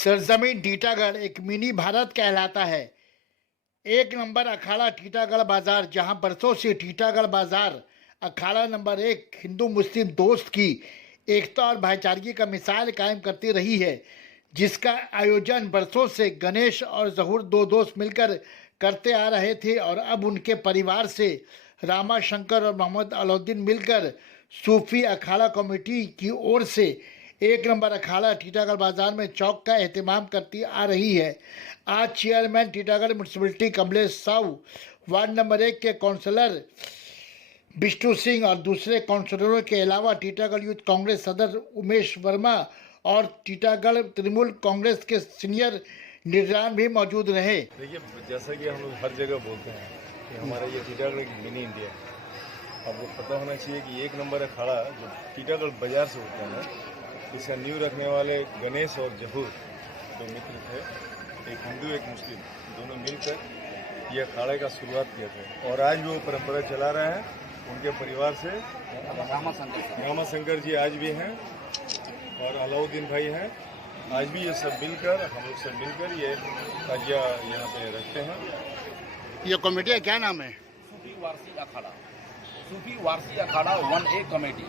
सरजमीन टीटागढ़ एक मिनी भारत कहलाता है। एक नंबर अखाड़ा टीटागढ़ बाजार, जहां बरसों से टीटागढ़ बाजार अखाड़ा नंबर 1 हिंदू मुस्लिम दोस्त की एकता और भाईचारगी का मिसाल कायम करती रही है, जिसका आयोजन बरसों से गणेश और जहूर दो दोस्त मिलकर करते आ रहे थे और अब उनके परिवार से रामा शंकर और मोहम्मद अलाउद्दीन मिलकर सूफी अखाड़ा कमेटी की ओर से एक नंबर अखाड़ा टीटागढ़ बाजार में चौक का एहतमाम करती आ रही है। आज chairman Titagarh municipality Kamlesh Sahu, ward number 1 के काउंसलर विष्णु सिंह और दूसरे काउंसलरों के अलावा टीटागढ़ यूथ कांग्रेस सदर उमेश वर्मा और टीटागढ़ तृणमूल कांग्रेस के सीनियर निगरान भी मौजूद रहे। देखिए, जैसा कि हम लोग हर जगह बोलते हैं कि हमारा ये टीटागढ़ एक मिनी इंडिया है। आपको पता होना चाहिए कि एक नंबर अखाड़ा जो टीटागढ़ बाजार से होता है, इसका नींव रखने वाले गणेश और जहूर दो मित्र थे, एक हिंदू एक मुस्लिम, दोनों मिलकर ये अखाड़े का शुरुआत किया था और आज वो परंपरा चला रहे हैं। उनके परिवार से रामा शंकर जी आज भी हैं और अलाउद्दीन भाई हैं। आज भी ये सब मिलकर, हम लोग सब मिलकर ये ताजिया यहाँ पे रखते हैं। ये कमेटी का क्या नाम है? सूफी वारसी अखाड़ा 1A कमेटी।